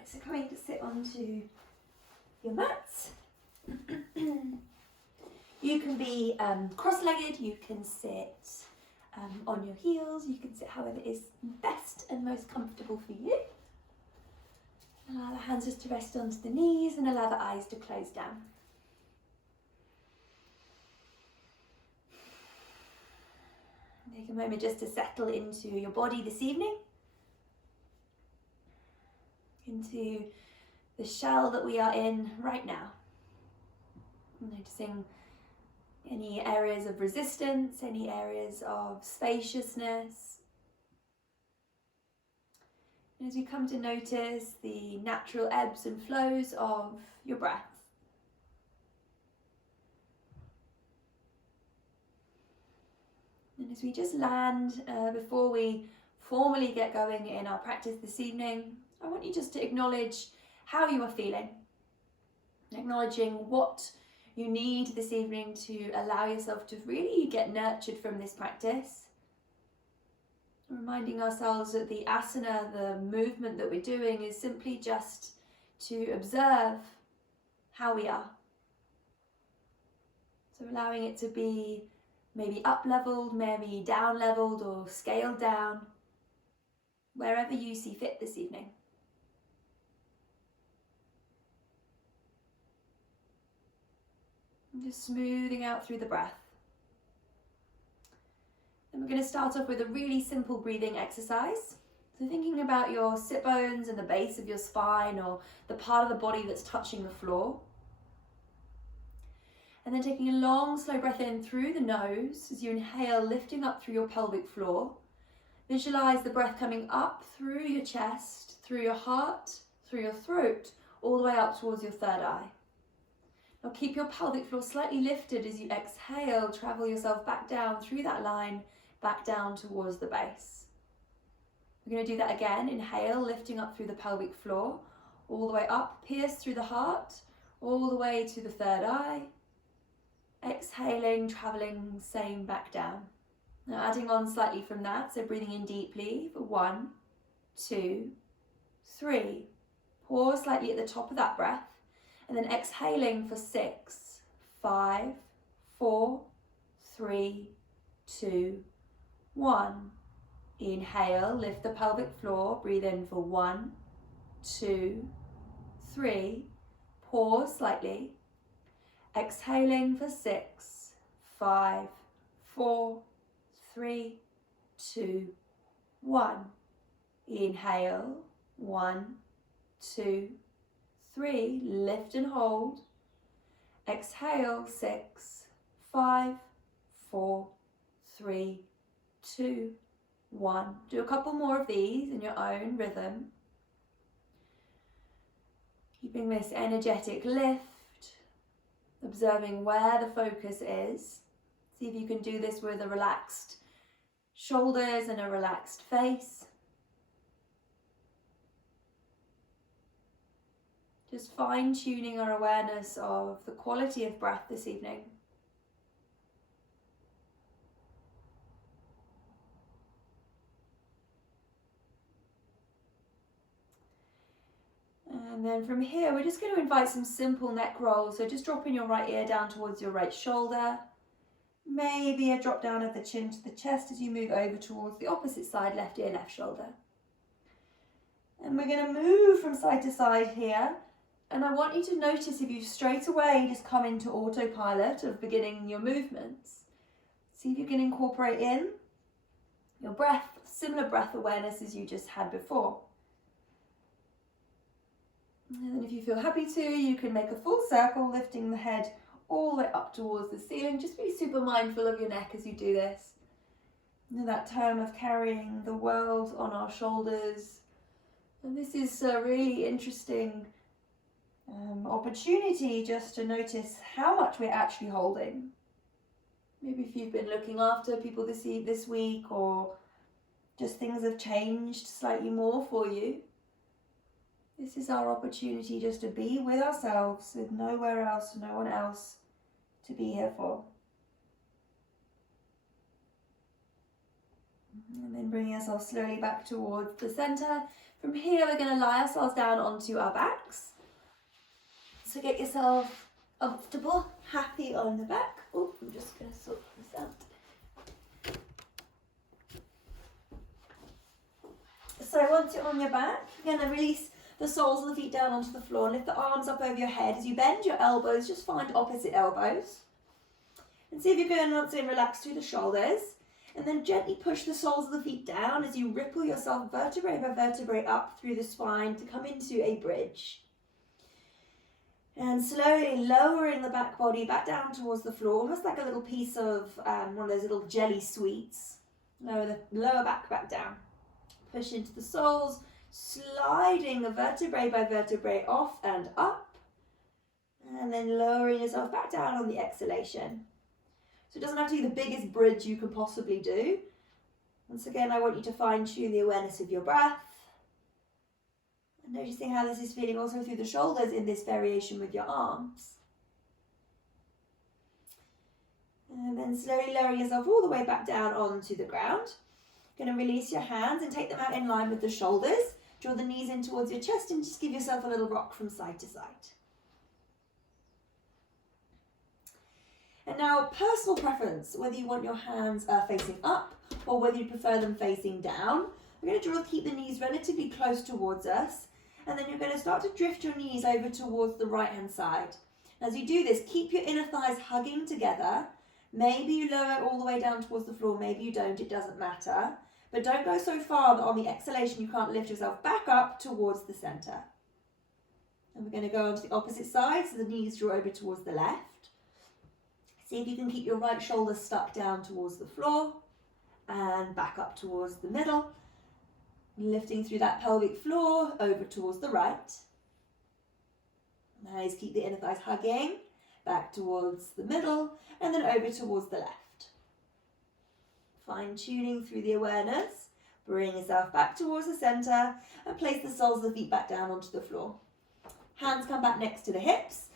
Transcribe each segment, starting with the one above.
Right, so coming to sit onto your mats. You can be cross-legged, you can sit on your heels, you can sit however is best and most comfortable for you. Allow the hands just to rest onto the knees and allow the eyes to close down. Take a moment just to settle into your body this evening, into the shell that we are in right now. Noticing any areas of resistance, any areas of spaciousness. And as you come to notice the natural ebbs and flows of your breath. And as we just land, before we formally get going in our practice this evening, I want you just to acknowledge how you are feeling. Acknowledging what you need this evening to allow yourself to really get nurtured from this practice. Reminding ourselves that the asana, the movement that we're doing, is simply just to observe how we are. So allowing it to be maybe up-leveled, maybe down-leveled or scaled down, wherever you see fit this evening. And just smoothing out through the breath. And we're going to start off with a really simple breathing exercise. So thinking about your sit bones and the base of your spine, or the part of the body that's touching the floor. And then taking a long, slow breath in through the nose as you inhale, lifting up through your pelvic floor. Visualize the breath coming up through your chest, through your heart, through your throat, all the way up towards your third eye. Now keep your pelvic floor slightly lifted as you exhale, travel yourself back down through that line, back down towards the base. We're going to do that again. Inhale, lifting up through the pelvic floor, all the way up, pierce through the heart, all the way to the third eye. Exhaling, traveling, same back down. Now adding on slightly from that, so breathing in deeply for 1, 2, 3. Pause slightly at the top of that breath, and then exhaling for 6, 5, 4, 3, 2, 1. Inhale, lift the pelvic floor, breathe in for 1, 2, 3. Pause slightly. Exhaling for 6, 5, 4, 3, 2, 1. Inhale, 1, 2, 3. Lift and hold. Exhale, 6, 5, 4, 3, 2, 1. Do a couple more of these in your own rhythm. Keeping this energetic lift. Observing where the focus is. See if you can do this with a relaxed shoulders and a relaxed face. Just fine-tuning our awareness of the quality of breath this evening. And then from here, we're just going to invite some simple neck rolls. So just dropping your right ear down towards your right shoulder. Maybe a drop down of the chin to the chest as you move over towards the opposite side, left ear, left shoulder. And we're going to move from side to side here. And I want you to notice if you straight away just come into autopilot of beginning your movements. See if you can incorporate in your breath, similar breath awareness as you just had before. And then if you feel happy to, you can make a full circle, lifting the head all the way up towards the ceiling. Just be super mindful of your neck as you do this. You know, that term of carrying the world on our shoulders. And this is a really interesting opportunity just to notice how much we're actually holding. Maybe if you've been looking after people this week, or just things have changed slightly more for you. This is our opportunity just to be with ourselves, with nowhere else, no one else to be here for. And then bringing ourselves slowly back towards the center. From here, we're going to lie ourselves down onto our backs. So get yourself comfortable, happy on the back. Oh, I'm just going to sort this out. So once you're on your back, you're going to release the soles of the feet down onto the floor and lift the arms up over your head. As you bend your elbows, just find opposite elbows. And see if you can once again relax through the shoulders. And then gently push the soles of the feet down as you ripple yourself vertebrae by vertebrae up through the spine to come into a bridge. And slowly lowering the back body back down towards the floor, almost like a little piece of one of those little jelly sweets. Lower the lower back down. Push into the soles, sliding the vertebrae by vertebrae off and up. And then lowering yourself back down on the exhalation. So it doesn't have to be the biggest bridge you can possibly do. Once again, I want you to fine-tune the awareness of your breath. And noticing how this is feeling also through the shoulders in this variation with your arms. And then slowly lowering yourself all the way back down onto the ground. You're going to release your hands and take them out in line with the shoulders. Draw the knees in towards your chest and just give yourself a little rock from side to side. And now, personal preference, whether you want your hands facing up or whether you prefer them facing down. We're going to keep the knees relatively close towards us, and then you're going to start to drift your knees over towards the right-hand side. As you do this, keep your inner thighs hugging together. Maybe you lower it all the way down towards the floor, maybe you don't, it doesn't matter. But don't go so far that on the exhalation you can't lift yourself back up towards the centre. And we're going to go on to the opposite side, so the knees draw over towards the left. See if you can keep your right shoulder stuck down towards the floor and back up towards the middle. Lifting through that pelvic floor over towards the right. Nice, keep the inner thighs hugging, back towards the middle and then over towards the left. Fine tuning through the awareness. Bring yourself back towards the center and place the soles of the feet back down onto the floor. Hands come back next to the hips.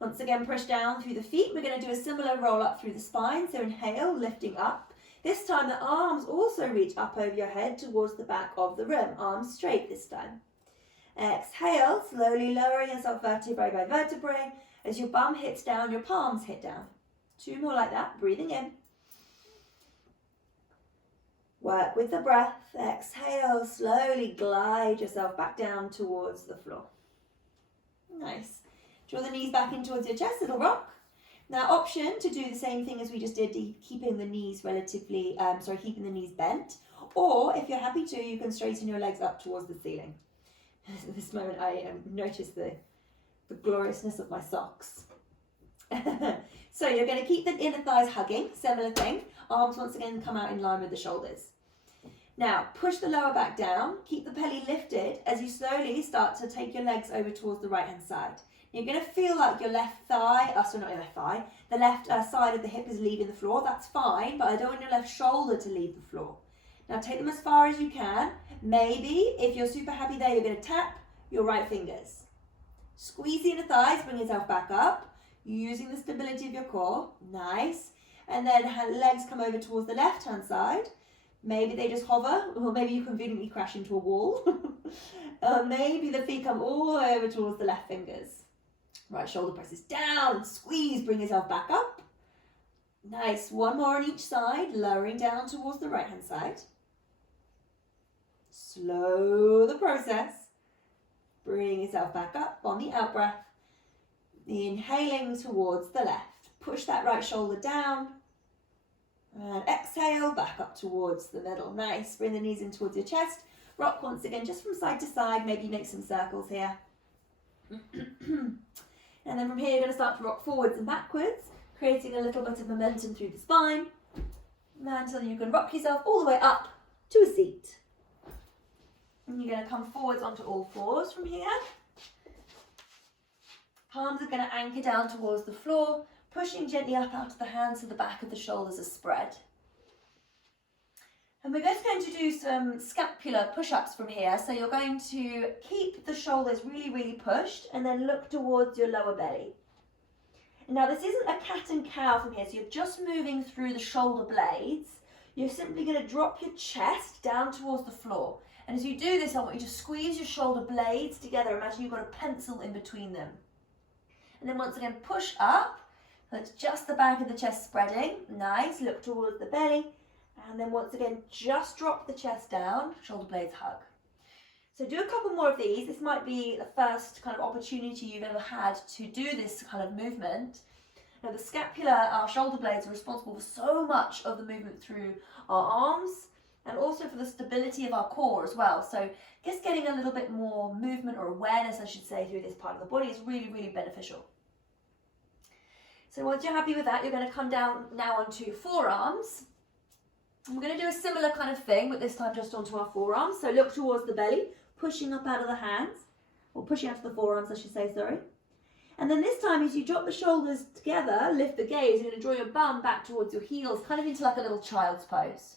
Once again, push down through the feet. We're going to do a similar roll up through the spine. So inhale, lifting up. This time the arms also reach up over your head towards the back of the room. Arms straight this time. Exhale, slowly lowering yourself vertebrae by vertebrae. As your bum hits down, your palms hit down. 2 more like that, breathing in. Work with the breath. Exhale, slowly glide yourself back down towards the floor. Nice. Draw the knees back in towards your chest, little rock. Now, option to do the same thing as we just did, keeping the knees keeping the knees bent. Or if you're happy to, you can straighten your legs up towards the ceiling. At this moment, I notice the gloriousness of my socks. So you're going to keep the inner thighs hugging, similar thing. Arms once again come out in line with the shoulders. Now, push the lower back down, keep the belly lifted as you slowly start to take your legs over towards the right-hand side. You're going to feel like your left thigh, the left side of the hip is leaving the floor. That's fine, but I don't want your left shoulder to leave the floor. Now take them as far as you can. Maybe, if you're super happy there, you're going to tap your right fingers. Squeeze the inner thighs, bring yourself back up, using the stability of your core. Nice. And then legs come over towards the left-hand side. Maybe they just hover, or maybe you conveniently crash into a wall. Maybe the feet come all the way over towards the left fingers. Right shoulder presses down, squeeze, bring yourself back up. Nice, 1 more on each side, lowering down towards the right-hand side. Slow the process. Bring yourself back up on the out-breath. Inhaling towards the left. Push that right shoulder down. And exhale, back up towards the middle. Nice, bring the knees in towards your chest. Rock once again, just from side to side. Maybe make some circles here. And then from here, you're going to start to rock forwards and backwards, creating a little bit of momentum through the spine. Until you can rock yourself all the way up to a seat. And you're going to come forwards onto all fours from here. Palms are going to anchor down towards the floor, pushing gently up out of the hands so the back of the shoulders are spread. And we're just going to do some scapular push-ups from here. So you're going to keep the shoulders really, really pushed and then look towards your lower belly. Now this isn't a cat and cow from here, so you're just moving through the shoulder blades. you're simply going to drop your chest down towards the floor. And as you do this, I want you to squeeze your shoulder blades together. Imagine you've got a pencil in between them. And then once again, push up. That's just the back of the chest spreading. Nice, look towards the belly. And then once again, just drop the chest down, shoulder blades hug. So do a couple more of these. This might be the first kind of opportunity you've ever had to do this kind of movement. Now the scapula, our shoulder blades, are responsible for so much of the movement through our arms and also for the stability of our core as well. So just getting a little bit more movement or awareness, I should say, through this part of the body is really, really beneficial. So once you're happy with that, you're going to come down now onto your forearms. And we're going to do a similar kind of thing, but this time just onto our forearms. So look towards the belly, pushing up out of the hands, or pushing out of the forearms, I should say, sorry. And then this time, as you drop the shoulders together, lift the gaze, you're going to draw your bum back towards your heels, kind of into like a little child's pose.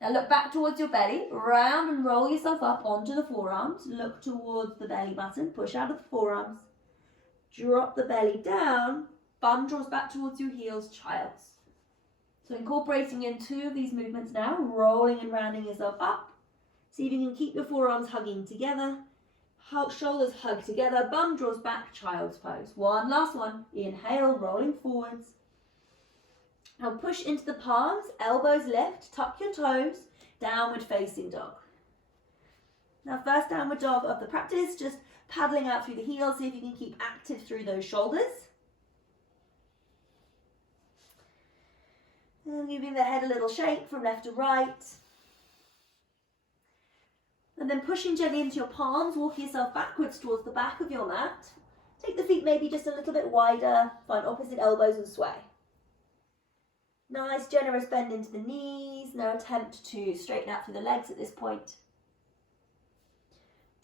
Now look back towards your belly, round and roll yourself up onto the forearms. Look towards the belly button, push out of the forearms. Drop the belly down, bum draws back towards your heels, child's. So incorporating in two of these movements now, rolling and rounding yourself up. See if you can keep your forearms hugging together. Shoulders hug together, bum draws back, child's pose. One last one. Inhale, rolling forwards. Now push into the palms, elbows lift, tuck your toes, downward facing dog. Now first downward dog of the practice, just paddling out through the heels, see if you can keep active through those shoulders. And giving the head a little shake from left to right. And then pushing gently into your palms, walking yourself backwards towards the back of your mat. Take the feet maybe just a little bit wider, find opposite elbows and sway. Nice generous bend into the knees, no attempt to straighten out through the legs at this point.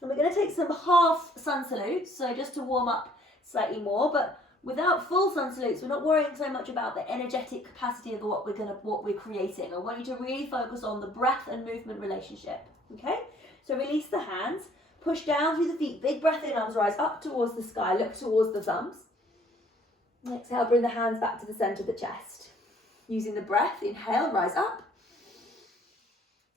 And we're going to take some half sun salutes, so just to warm up slightly more, but without full sun salutes, we're not worrying so much about the energetic capacity of what we're creating. I want you to really focus on the breath and movement relationship, okay? So release the hands, push down through the feet, big breath in, arms rise up towards the sky, look towards the thumbs. Exhale, bring the hands back to the center of the chest. Using the breath, inhale, rise up.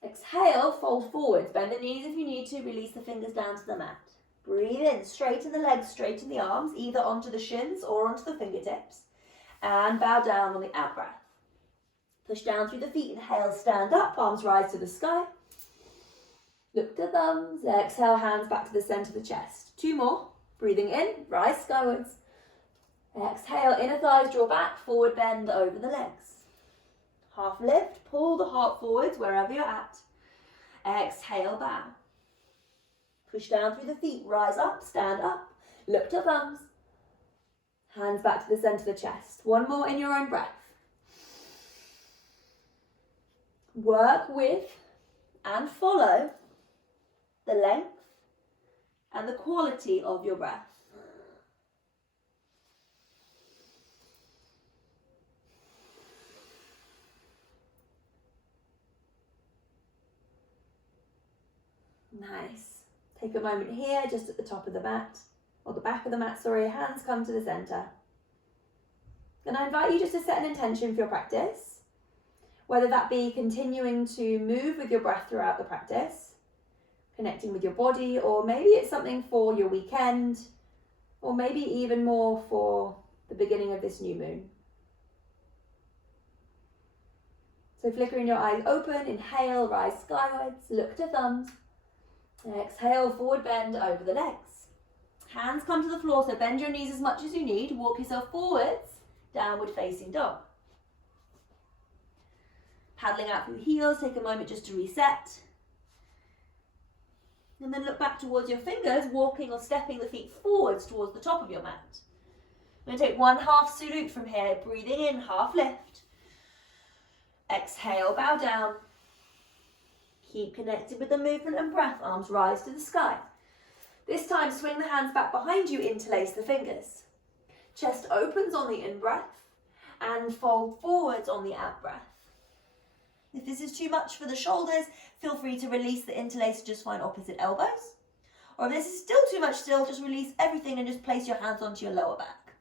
Exhale, fold forwards, bend the knees if you need to, release the fingers down to the mat. Breathe in, straighten the legs, straighten the arms, either onto the shins or onto the fingertips. And bow down on the out breath. Push down through the feet, inhale, stand up, arms rise to the sky. Look to thumbs, exhale, hands back to the center of the chest. Two more, breathing in, rise skywards. Exhale, inner thighs draw back, forward bend over the legs. Half lift, pull the heart forwards wherever you're at. Exhale, bow. Push down through the feet, rise up, stand up, look to thumbs. Hands back to the center of the chest. One more in your own breath. Work with and follow the length and the quality of your breath. Nice. Take a moment here, just at the top of the mat, or the back of the mat, sorry, hands come to the center. And I invite you just to set an intention for your practice, whether that be continuing to move with your breath throughout the practice, connecting with your body, or maybe it's something for your weekend, or maybe even more for the beginning of this new moon. So flickering your eyes open, inhale, rise skywards, look to thumbs. Exhale, forward bend over the legs. Hands come to the floor, so bend your knees as much as you need. Walk yourself forwards, downward facing dog. Paddling out through the heels, take a moment just to reset. And then look back towards your fingers, walking or stepping the feet forwards towards the top of your mat. I'm going to take one half salute from here, breathing in, half lift. Exhale, bow down. Keep connected with the movement and breath, arms rise to the sky. This time, swing the hands back behind you, interlace the fingers. Chest opens on the in-breath and fold forwards on the out-breath. If this is too much for the shoulders, feel free to release the interlace, just find opposite elbows. Or if this is still too much still, just release everything and just place your hands onto your lower back.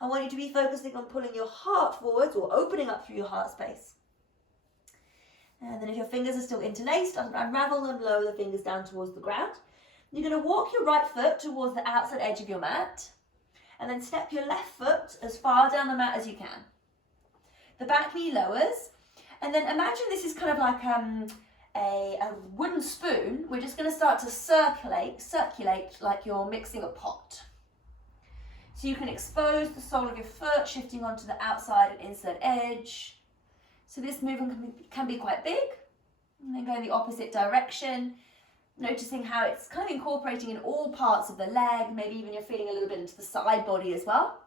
I want you to be focusing on pulling your heart forwards or opening up through your heart space. And then if your fingers are still interlaced, unravel them, lower the fingers down towards the ground. You're going to walk your right foot towards the outside edge of your mat, and then step your left foot as far down the mat as you can. The back knee lowers, and then imagine this is kind of like a wooden spoon. We're just going to start to circulate like you're mixing a pot. So you can expose the sole of your foot, shifting onto the outside and inside edge. So this movement can be quite big. And then go in the opposite direction, noticing how it's kind of incorporating in all parts of the leg, maybe even you're feeling a little bit into the side body as well.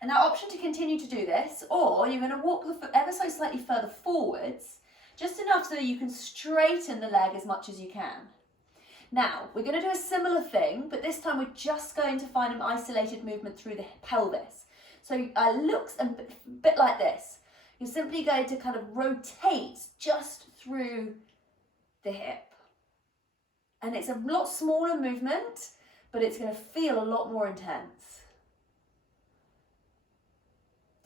And now option to continue to do this, or you're going to walk the foot ever so slightly further forwards, just enough so you can straighten the leg as much as you can. Now, we're going to do a similar thing, but this time we're just going to find an isolated movement through the pelvis. So it looks a bit like this. You're simply going to kind of rotate just through the hip. And it's a lot smaller movement, but it's going to feel a lot more intense.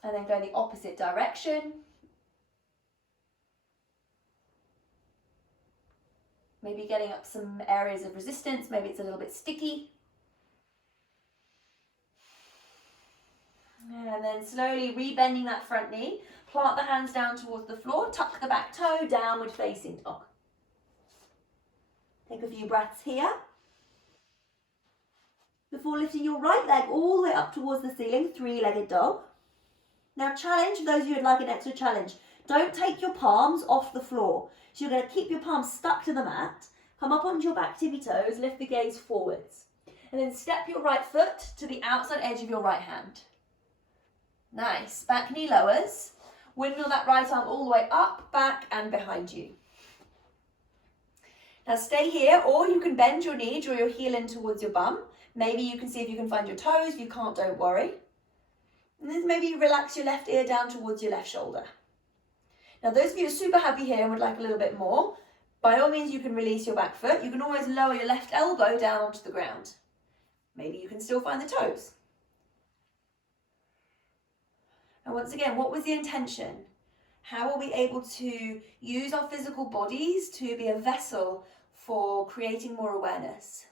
And then go in the opposite direction. Maybe getting up some areas of resistance, maybe it's a little bit sticky. And then slowly rebending that front knee, plant the hands down towards the floor, tuck the back toe, downward facing dog. Take a few breaths here. Before lifting your right leg all the way up towards the ceiling, three-legged dog. Now challenge, for those of you who'd like an extra challenge, don't take your palms off the floor. So you're going to keep your palms stuck to the mat, come up onto your back tippy toes, lift the gaze forwards. And then step your right foot to the outside edge of your right hand. Nice, back knee lowers. Windmill that right arm all the way up, back and behind you. Now stay here, or you can bend your knee, draw your heel in towards your bum. Maybe you can see if you can find your toes. If you can't, don't worry. And then maybe relax your left ear down towards your left shoulder. Now those of you who are super happy here and would like a little bit more, by all means you can release your back foot. You can always lower your left elbow down onto the ground. Maybe you can still find the toes. And once again, what was the intention? How are we able to use our physical bodies to be a vessel for creating more awareness?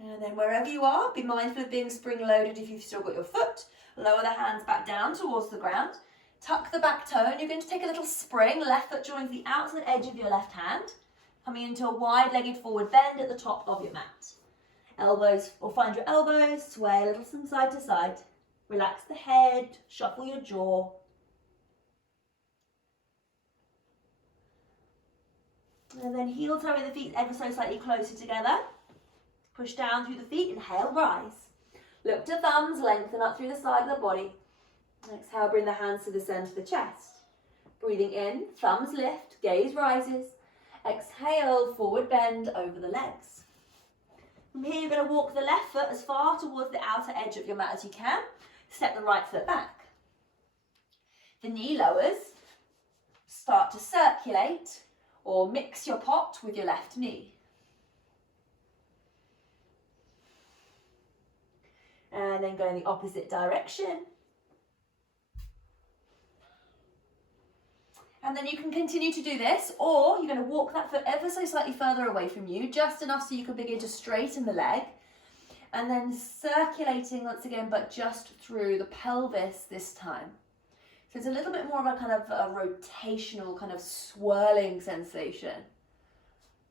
And then wherever you are, be mindful of being spring-loaded if you've still got your foot. Lower the hands back down towards the ground. Tuck the back toe, and you're going to take a little spring. Left foot joins the outside edge of your left hand, coming into a wide-legged forward bend at the top of your mat. Elbows, or find your elbows, sway a little from side to side. Relax the head, shuffle your jaw. And then heel toe with the feet ever so slightly closer together. Push down through the feet, inhale, rise. Look to thumbs, lengthen up through the side of the body. Exhale, bring the hands to the center of the chest. Breathing in, thumbs lift, gaze rises. Exhale, forward bend over the legs. From here, you're going to walk the left foot as far towards the outer edge of your mat as you can. Step the right foot back. The knee lowers. Start to circulate or mix your pot with your left knee. And then go in the opposite direction. And then you can continue to do this, or you're going to walk that foot ever so slightly further away from you, just enough so you can begin to straighten the leg. And then circulating once again, but just through the pelvis this time. So it's a little bit more of a kind of a rotational, kind of swirling sensation.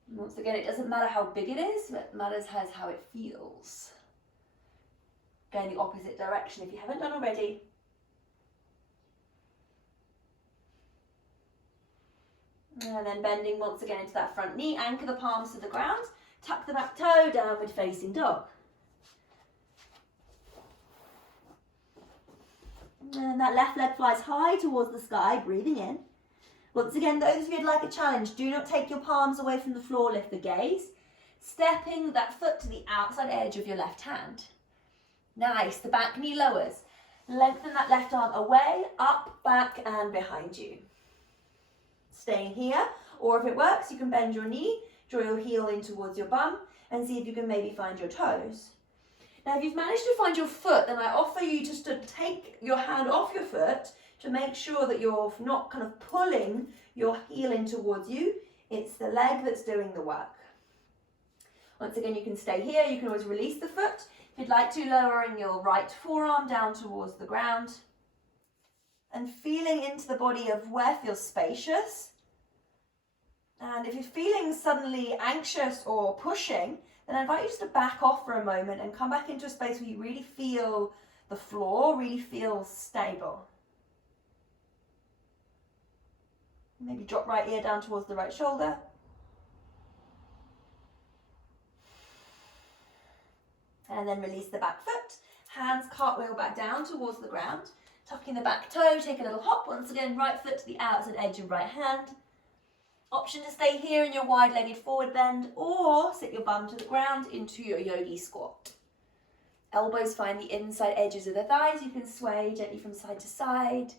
And once again, it doesn't matter how big it is, it matters how it feels. Go in the opposite direction if you haven't done already. And then bending once again into that front knee, anchor the palms to the ground, tuck the back toe, downward facing dog. And that left leg flies high towards the sky, breathing in. Once again, those of you who'd like a challenge, do not take your palms away from the floor, lift the gaze. Stepping that foot to the outside edge of your left hand. Nice, the back knee lowers. Lengthen that left arm away, up, back and behind you. Staying here, or if it works, you can bend your knee, draw your heel in towards your bum and see if you can maybe find your toes. Now if you've managed to find your foot, then I offer you just to take your hand off your foot, to make sure that you're not kind of pulling your heel in towards you. It's the leg that's doing the work. Once again, you can stay here. You can always release the foot. If you'd like to, lowering your right forearm down towards the ground and feeling into the body of where feels spacious. And if you're feeling suddenly anxious or pushing, then I invite you just to back off for a moment and come back into a space where you really feel the floor, really feel stable. Maybe drop right ear down towards the right shoulder. And then release the back foot. Hands cartwheel back down towards the ground. Tucking the back toe, take a little hop. Once again, right foot to the outside edge of right hand. Option to stay here in your wide-legged forward bend or sit your bum to the ground into your yogi squat. Elbows find the inside edges of the thighs. You can sway gently from side to side,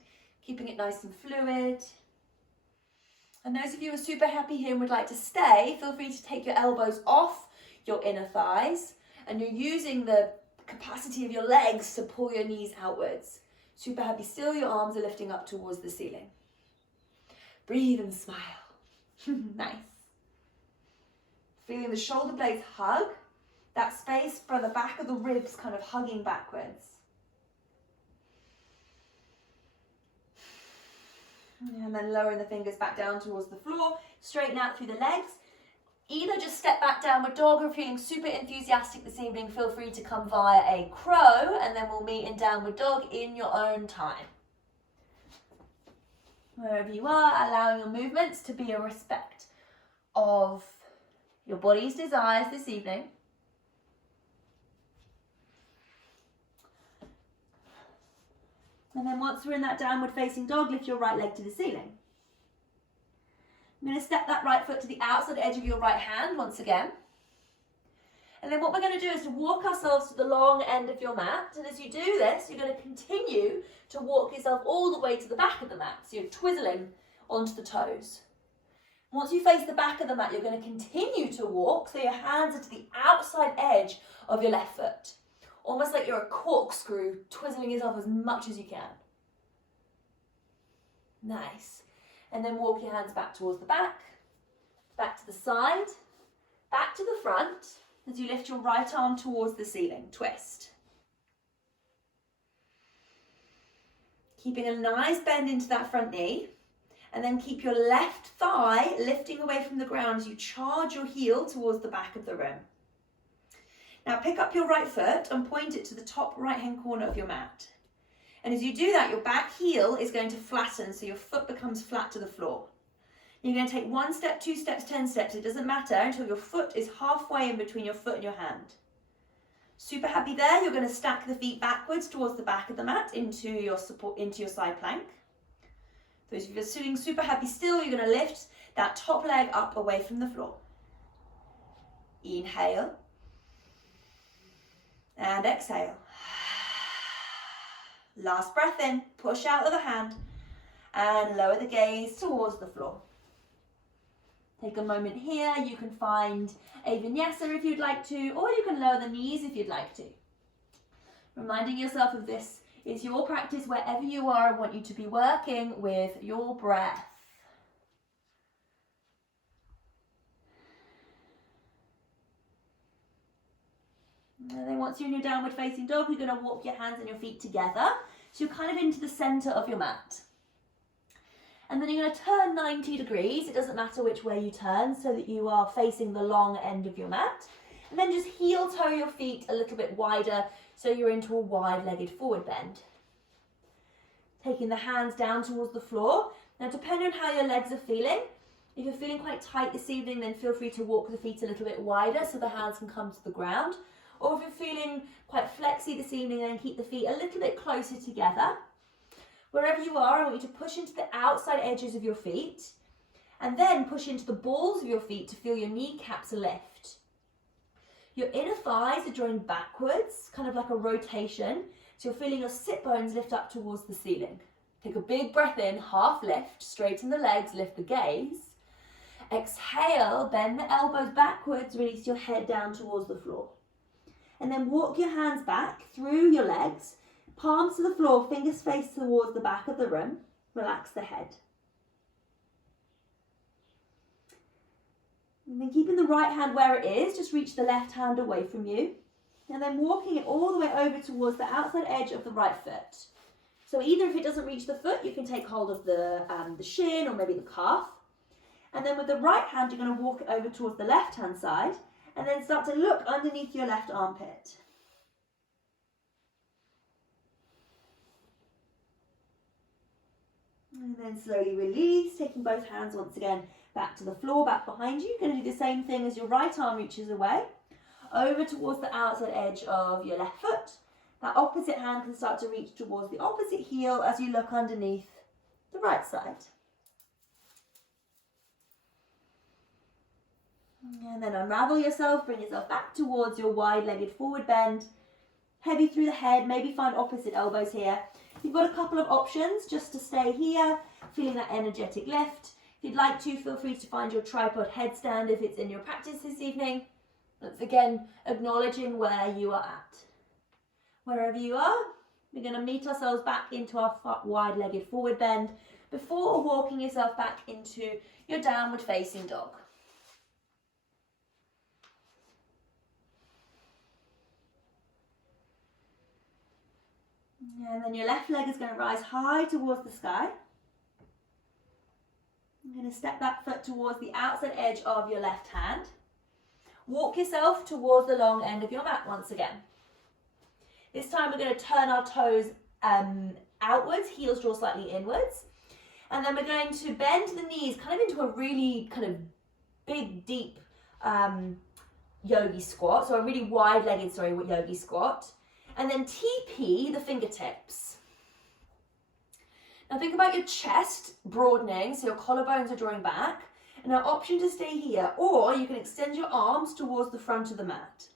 keeping it nice and fluid. And those of you who are super happy here and would like to stay, feel free to take your elbows off your inner thighs and you're using the capacity of your legs to pull your knees outwards. Super happy still, your arms are lifting up towards the ceiling. Breathe and smile. Nice. Feeling the shoulder blades hug, that space for the back of the ribs kind of hugging backwards. And then lowering the fingers back down towards the floor, straighten out through the legs. Either just step back downward dog or feeling super enthusiastic this evening, feel free to come via a crow and then we'll meet in downward dog in your own time. Wherever you are, allowing your movements to be a respect of your body's desires this evening. And then once we're in that downward facing dog, lift your right leg to the ceiling. I'm going to step that right foot to the outside edge of your right hand once again. And then what we're going to do is to walk ourselves to the long end of your mat. And as you do this, you're going to continue to walk yourself all the way to the back of the mat. So you're twizzling onto the toes. Once you face the back of the mat, you're going to continue to walk so your hands are to the outside edge of your left foot. Almost like you're a corkscrew, twizzling yourself as much as you can. Nice. And then walk your hands back towards the back to the side, back to the front, as you lift your right arm towards the ceiling, twist. Keeping a nice bend into that front knee, and then keep your left thigh lifting away from the ground as you charge your heel towards the back of the room. Now pick up your right foot and point it to the top right-hand corner of your mat. And as you do that, your back heel is going to flatten, so your foot becomes flat to the floor. You're going to take 1 step, 2 steps, 10 steps. It doesn't matter until your foot is halfway in between your foot and your hand. Super happy there. You're going to stack the feet backwards towards the back of the mat into your support, into your side plank. So if you're sitting super happy still, you're going to lift that top leg up away from the floor. Inhale. And exhale. Last breath in, push out of the hand and lower the gaze towards the floor. Take a moment here. You can find a vinyasa if you'd like to, or you can lower the knees if you'd like to. Reminding yourself of this is your practice wherever you are. I want you to be working with your breath. And then once you're in your downward facing dog, you're going to walk your hands and your feet together. So you're kind of into the center of your mat. And then you're going to turn 90 degrees. It doesn't matter which way you turn, so that you are facing the long end of your mat. And then just heel toe your feet a little bit wider, so you're into a wide-legged forward bend. Taking the hands down towards the floor. Now, depending on how your legs are feeling, if you're feeling quite tight this evening, then feel free to walk the feet a little bit wider so the hands can come to the ground. Or if you're feeling quite flexy this evening, then keep the feet a little bit closer together. Wherever you are, I want you to push into the outside edges of your feet and then push into the balls of your feet to feel your kneecaps lift. Your inner thighs are joined backwards, kind of like a rotation. So you're feeling your sit bones lift up towards the ceiling. Take a big breath in, half lift, straighten the legs, lift the gaze. Exhale, bend the elbows backwards, release your head down towards the floor. And then walk your hands back through your legs, Palms to the floor, fingers face towards the back of the room. Relax the head. And then keeping the right hand where it is, just reach the left hand away from you. And then walking it all the way over towards the outside edge of the right foot. So either if it doesn't reach the foot, you can take hold of the shin or maybe the calf. And then with the right hand, you're going to walk it over towards the left hand side and then start to look underneath your left armpit. And then slowly release, taking both hands once again back to the floor, back behind you. You're going to do the same thing as your right arm reaches away, over towards the outside edge of your left foot. That opposite hand can start to reach towards the opposite heel as you look underneath the right side. And then unravel yourself, bring yourself back towards your wide-legged forward bend. Heavy through the head, maybe find opposite elbows here. You've got a couple of options just to stay here, feeling that energetic lift. If you'd like to, feel free to find your tripod headstand if it's in your practice this evening. That's again, acknowledging where you are at. Wherever you are, we're going to meet ourselves back into our wide-legged forward bend before walking yourself back into your downward facing dog. And then your left leg is going to rise high towards the sky. You're going to step that foot towards the outside edge of your left hand. Walk yourself towards the long end of your mat once again. This time we're going to turn our toes outwards, heels draw slightly inwards. And then we're going to bend the knees kind of into a really kind of big, deep yogi squat. So a really wide-legged, yogi squat. And then TP the fingertips. Now think about your chest broadening, so your collarbones are drawing back. And now option to stay here, or you can extend your arms towards the front of the mat.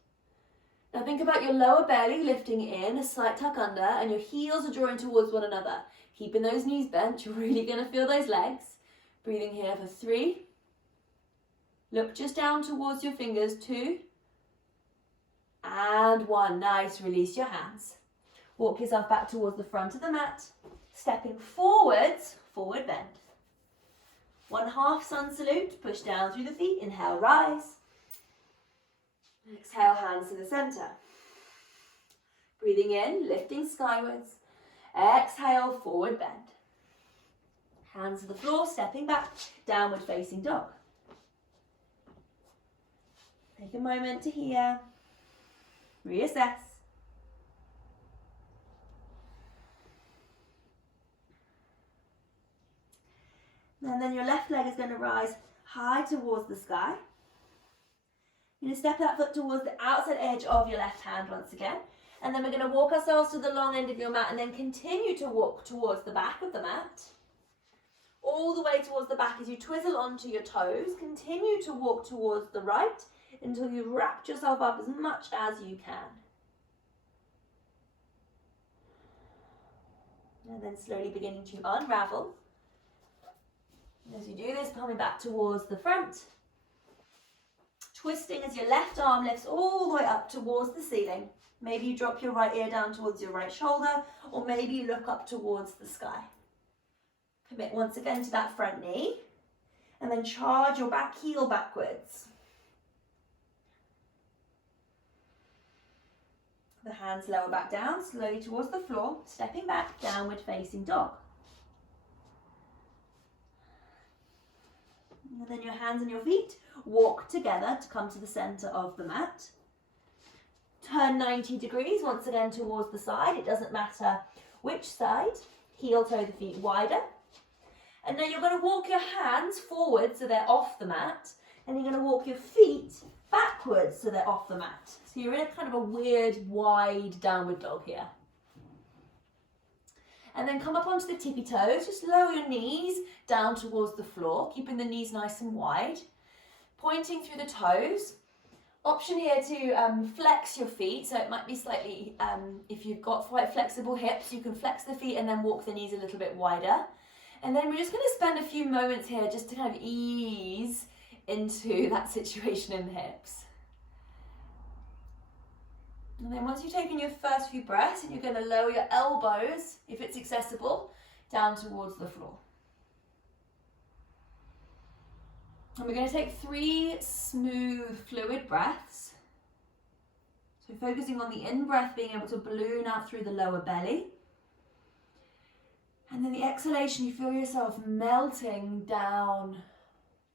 Now think about your lower belly lifting in, a slight tuck under, and your heels are drawing towards one another. Keeping those knees bent, you're really going to feel those legs. Breathing here for 3. Look just down towards your fingers, 2. And 1. Nice, release your hands. Walk yourself back towards the front of the mat. Stepping forwards, forward bend. 1/2 sun salute, push down through the feet, inhale, rise. Exhale, hands to the center. Breathing in, lifting skywards. Exhale, forward bend. Hands to the floor, stepping back, downward facing dog. Take a moment to hear. Reassess. And then your left leg is going to rise high towards the sky. You're going to step that foot towards the outside edge of your left hand once again. And then we're going to walk ourselves to the long end of your mat and then continue to walk towards the back of the mat. All the way towards the back as you twizzle onto your toes. Continue to walk towards the right until you've wrapped yourself up as much as you can. And then slowly beginning to unravel. As you do this, coming back towards the front. Twisting as your left arm lifts all the way up towards the ceiling. Maybe you drop your right ear down towards your right shoulder, or maybe you look up towards the sky. Commit once again to that front knee, and then charge your back heel backwards. The hands lower back down, slowly towards the floor, stepping back, downward facing dog. And then your hands and your feet walk together to come to the center of the mat. Turn 90 degrees once again towards the side. It doesn't matter which side. Heel toe the feet wider. And now you're going to walk your hands forward so they're off the mat. And you're going to walk your feet backwards so they're off the mat. So you're in a kind of a weird, wide downward dog here. And then come up onto the tippy toes. Just lower your knees down towards the floor, keeping the knees nice and wide. Pointing through the toes. Option here to flex your feet. So it might be slightly, if you've got quite flexible hips, you can flex the feet and then walk the knees a little bit wider. And then we're just going to spend a few moments here just to kind of ease into that situation in the hips. And then once you've taken your first few breaths, you're going to lower your elbows, if it's accessible, down towards the floor. And we're going to take 3 smooth, fluid breaths. So focusing on the in-breath, being able to balloon out through the lower belly. And then the exhalation, you feel yourself melting down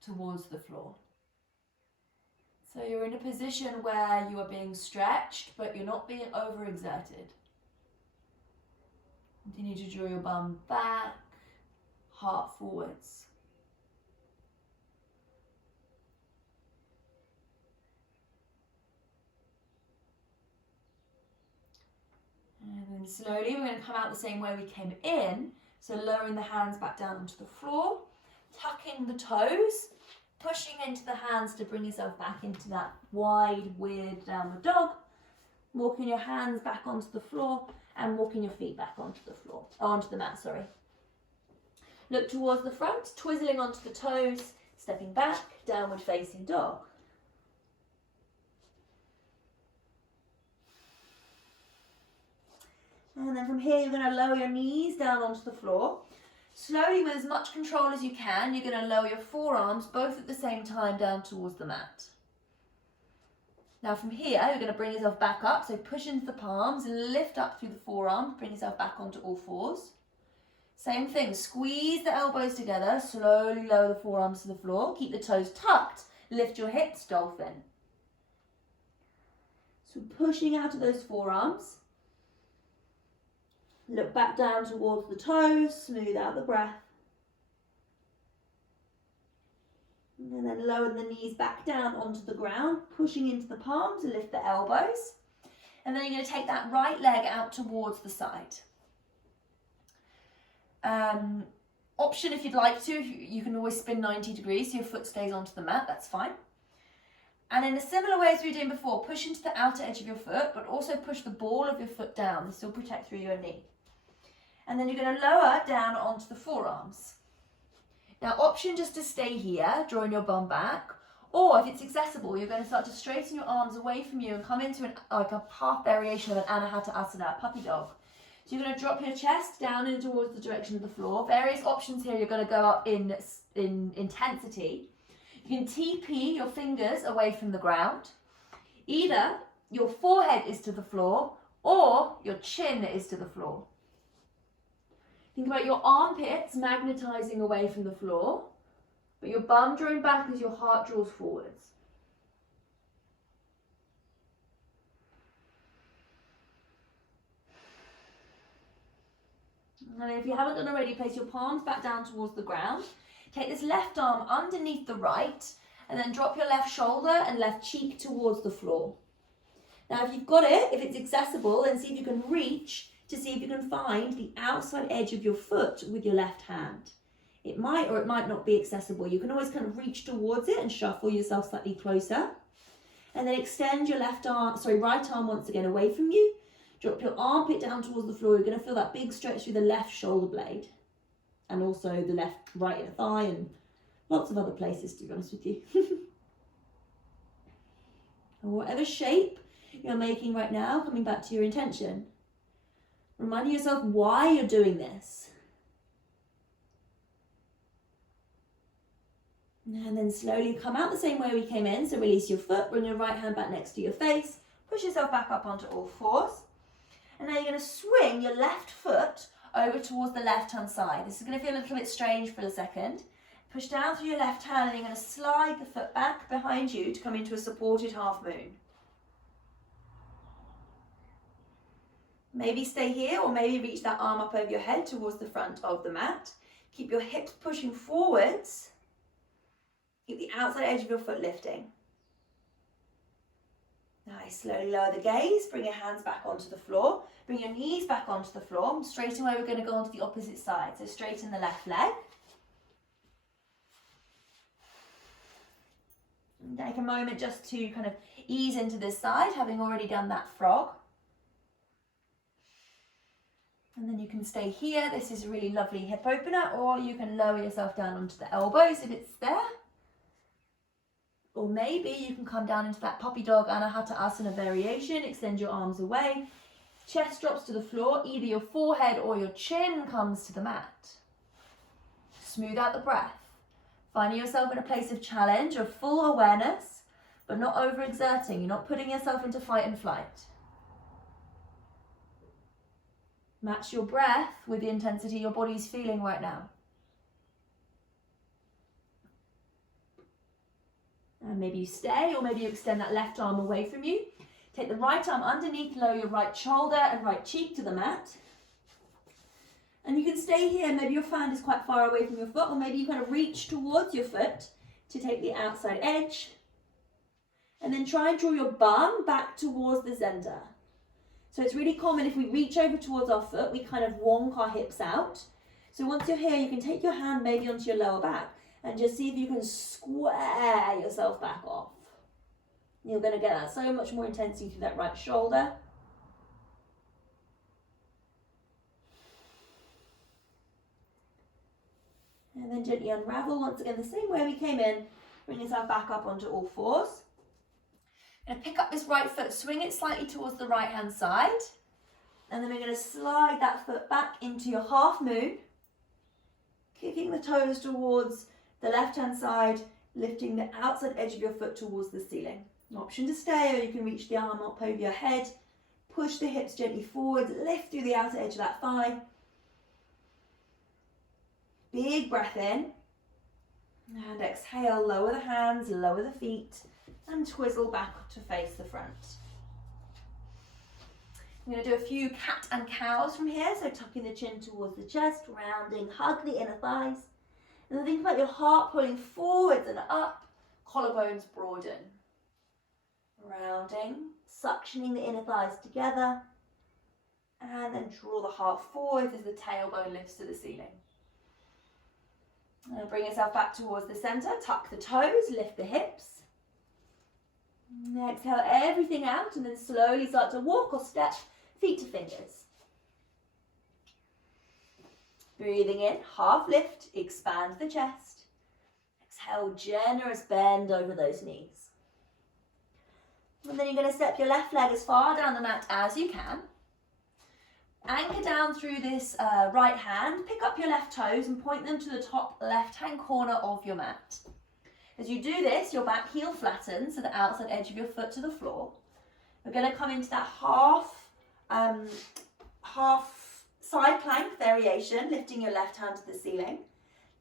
towards the floor. So you're in a position where you are being stretched, but you're not being overexerted. Continue to draw your bum back, heart forwards. And then slowly we're going to come out the same way we came in. So lowering the hands back down onto the floor, tucking the toes, pushing into the hands to bring yourself back into that wide, weird downward dog. Walking your hands back onto the floor and walking your feet back onto the floor, onto the mat, sorry. Look towards the front, twizzling onto the toes, stepping back, downward facing dog. And then from here, you're going to lower your knees down onto the floor. Slowly, with as much control as you can, you're going to lower your forearms both at the same time down towards the mat. Now from here, you're going to bring yourself back up. So push into the palms, lift up through the forearms, bring yourself back onto all fours. Same thing, squeeze the elbows together, slowly lower the forearms to the floor. Keep the toes tucked, lift your hips, dolphin. So pushing out of those forearms. Look back down towards the toes, smooth out the breath. And then lower the knees back down onto the ground, pushing into the palms, lift the elbows. And then you're going to take that right leg out towards the side. Option if you'd like to, you can always spin 90 degrees so your foot stays onto the mat, that's fine. And in a similar way as we were doing before, push into the outer edge of your foot, but also push the ball of your foot down. This will protect through your knee. And then you're going to lower down onto the forearms. Now, option just to stay here, drawing your bum back, or if it's accessible, you're going to start to straighten your arms away from you and come into like a half variation of an Anahata Asana, puppy dog. So you're going to drop your chest down and towards the direction of the floor. Various options here, you're going to go up in intensity. You can TP your fingers away from the ground. Either your forehead is to the floor or your chin is to the floor. Think about your armpits magnetizing away from the floor, but your bum drawing back as your heart draws forwards. And if you haven't done already, place your palms back down towards the ground. Take this left arm underneath the right, and then drop your left shoulder and left cheek towards the floor. Now, if you've got it, if it's accessible, then see if you can reach to see if you can find the outside edge of your foot with your left hand. It might or it might not be accessible. You can always kind of reach towards it and shuffle yourself slightly closer. And then extend your right arm once again away from you. Drop your armpit down towards the floor. You're going to feel that big stretch through the left shoulder blade. And also the right inner thigh and lots of other places, to be honest with you. And whatever shape you're making right now, coming back to your intention. Reminding yourself why you're doing this. And then slowly come out the same way we came in. So release your foot, bring your right hand back next to your face. Push yourself back up onto all fours. And now you're going to swing your left foot over towards the left-hand side. This is going to feel a little bit strange for a second. Push down through your left hand and you're going to slide the foot back behind you to come into a supported half moon. Maybe stay here or maybe reach that arm up over your head towards the front of the mat. Keep your hips pushing forwards. Keep the outside edge of your foot lifting. Nice, slowly lower the gaze, bring your hands back onto the floor. Bring your knees back onto the floor. Straight away we're going to go onto the opposite side. So straighten the left leg. And take a moment just to kind of ease into this side, having already done that frog. And then you can stay here. This is a really lovely hip opener, or you can lower yourself down onto the elbows if it's there. Or maybe you can come down into that puppy dog Anahata Asana variation, extend your arms away, chest drops to the floor, either your forehead or your chin comes to the mat. Smooth out the breath, finding yourself in a place of challenge, of full awareness, but not overexerting. You're not putting yourself into fight and flight. Match your breath with the intensity your body's feeling right now. And maybe you stay, or maybe you extend that left arm away from you. Take the right arm underneath, lower your right shoulder and right cheek to the mat. And you can stay here. Maybe your hand is quite far away from your foot, or maybe you kind of reach towards your foot to take the outside edge. And then try and draw your bum back towards the center. So it's really common if we reach over towards our foot, we kind of wonk our hips out. So once you're here, you can take your hand maybe onto your lower back and just see if you can square yourself back off. You're going to get that so much more intensity through that right shoulder. And then gently unravel, once again the same way we came in. Bring yourself back up onto all fours. And pick up this right foot, swing it slightly towards the right hand side. And then we're going to slide that foot back into your half moon. Kicking the toes towards the left hand side, lifting the outside edge of your foot towards the ceiling. An option to stay, or you can reach the arm up over your head. Push the hips gently forward, lift through the outer edge of that thigh. Big breath in. And exhale, lower the hands, lower the feet, and twizzle back to face the front. I'm going to do a few cat and cows from here, so tucking the chin towards the chest, rounding, hug the inner thighs. And then think about your heart pulling forwards and up, collarbones broaden. Rounding, suctioning the inner thighs together, and then draw the heart forwards as the tailbone lifts to the ceiling. Now bring yourself back towards the center, tuck the toes, lift the hips. Exhale everything out, and then slowly start to walk or step, feet to fingers. Breathing in, half lift, expand the chest. Exhale, generous bend over those knees. And then you're going to step your left leg as far down the mat as you can. Anchor down through this right hand, pick up your left toes and point them to the top left-hand corner of your mat. As you do this, your back heel flattens, so the outside edge of your foot to the floor. We're going to come into that half side plank variation, lifting your left hand to the ceiling.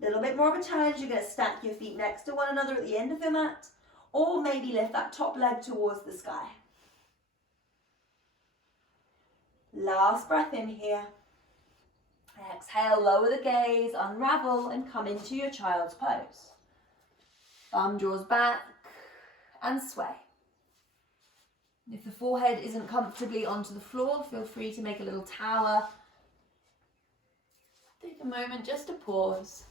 A little bit more of a challenge, you're going to stack your feet next to one another at the end of the mat, or maybe lift that top leg towards the sky. Last breath in here. Exhale, lower the gaze, unravel, and come into your child's pose. Bum draws back and sway. If the forehead isn't comfortably onto the floor, feel free to make a little tower. Take a moment just to pause.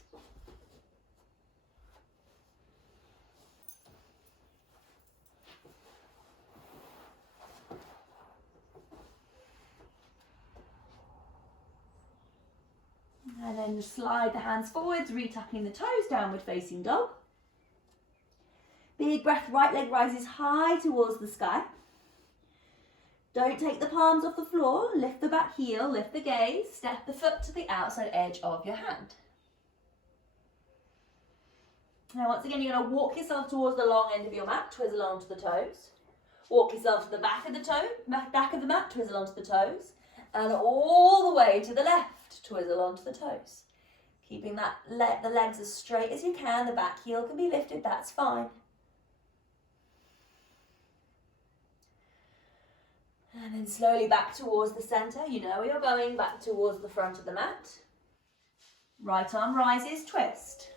And then slide the hands forwards, retucking the toes, downward facing dog. Big breath, right leg rises high towards the sky. Don't take the palms off the floor, lift the back heel, lift the gaze, step the foot to the outside edge of your hand. Now once again, you're going to walk yourself towards the long end of your mat, twizzle onto the toes. Walk yourself to the back of the mat, twizzle onto the toes. And all the way to the left, twizzle onto the toes. Keeping the legs as straight as you can, the back heel can be lifted, that's fine. And then slowly back towards the center. You know where you're going, back towards the front of the mat. Right arm rises, twist.